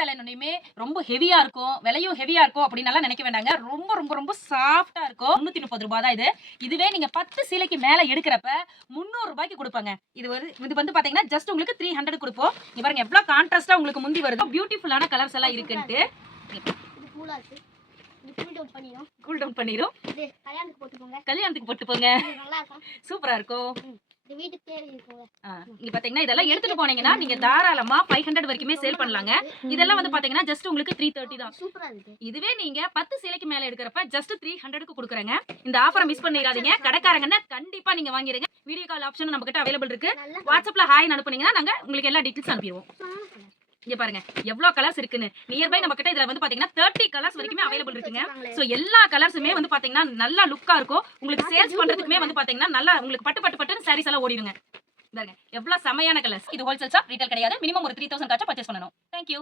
சேலைனுமே ரொம்ப ஹெவியா இருக்கும், விலையும் ஹெவியா இருக்கும் அப்படின்னு நினைக்க வேண்டாங்க. ரொம்ப ரொம்ப ரொம்ப சாஃப்டா இருக்கும். 330 ரூபாய் தான் இது. இதுவே நீங்க 10 சீலைக்கு மேல எடுக்கிறப்ப 300 ரூபாய்க்கு கொடுப்பாங்க. இது வந்து பாத்தீங்கன்னா ஜஸ்ட் உங்களுக்கு 300 கொடுப்போம். இங்க பாருங்க எவ்வளவு கான்ட்ராஸ்டா உங்களுக்கு முந்தி வருது. பியூட்டிஃபுல்லான கலர்ஸ் எல்லாம் இருக்குன்ட்டு. இது கூலா இருக்கு. இது கூல் டவுன் பண்ணிரும். இது கல்யாணத்துக்கு போட்டு போங்க. இது நல்லா இருக்கும். சூப்பரா இருக்கும். இது வீட்டுக்கு தேவை இருக்குங்க. இங்க பாத்தீங்கன்னா இதெல்லாம் எடுத்துட்டு போனீங்கன்னா நீங்க தாராளமா 500 வரைக்குமே சேல் பண்ணலாங்க. இதெல்லாம் வந்து பாத்தீங்கன்னா ஜஸ்ட் உங்களுக்கு 330 தான். சூப்பரா இருக்கு. இதுவே நீங்க 10 சேலைக்கு மேல எடுக்கிறப்ப ஜஸ்ட் 300க்கு கொடுக்குறேங்க. இந்த ஆஃபரை மிஸ் பண்ணிடாதீங்க. கடைக்காரங்கன்னா கண்டிப்பா நீங்க வாங்கிருங்க. வீடியோ கால் ஆப்ஷன் நம்ம கிட்ட அவைலபிள் இருக்கு. வாட்ஸ்அப்ல ஹாய் அனுப்புனீங்கன்னா நாங்க உங்களுக்கு எல்லா டீடைல்ஸ் அனுப்பிடுவோம். இங்க பாருங்க எவ்வளவு கலர்ஸ் இருக்குன்னு. நியர்பை நம்ம கிட்ட இதுல வந்து பாத்தீங்கன்னா 30 கலர்ஸ் வரைக்குமே அவைலபிள் இருக்குங்க. சோ எல்லா கலர்ஸுமே வந்து பாத்தீங்கன்னா நல்லா லுக்கா இருக்கும். உங்களுக்கு சேல்ஸ் பண்றதுக்குமே வந்து பாத்தீங்கன்னா நல்லா உங்களுக்கு பட்டு சாரீஸ் எல்லாம் ஓடிடுங்க. பாருங்க எவ்வளவு செமையான கலர்ஸ். இது ஹோல்சேல் ஷாப், ரீட்டைல் கிடையாது. மினிமம் ஒரு 3000 காச்சா பர்ச்சேஸ் பண்ணனும். Thank you.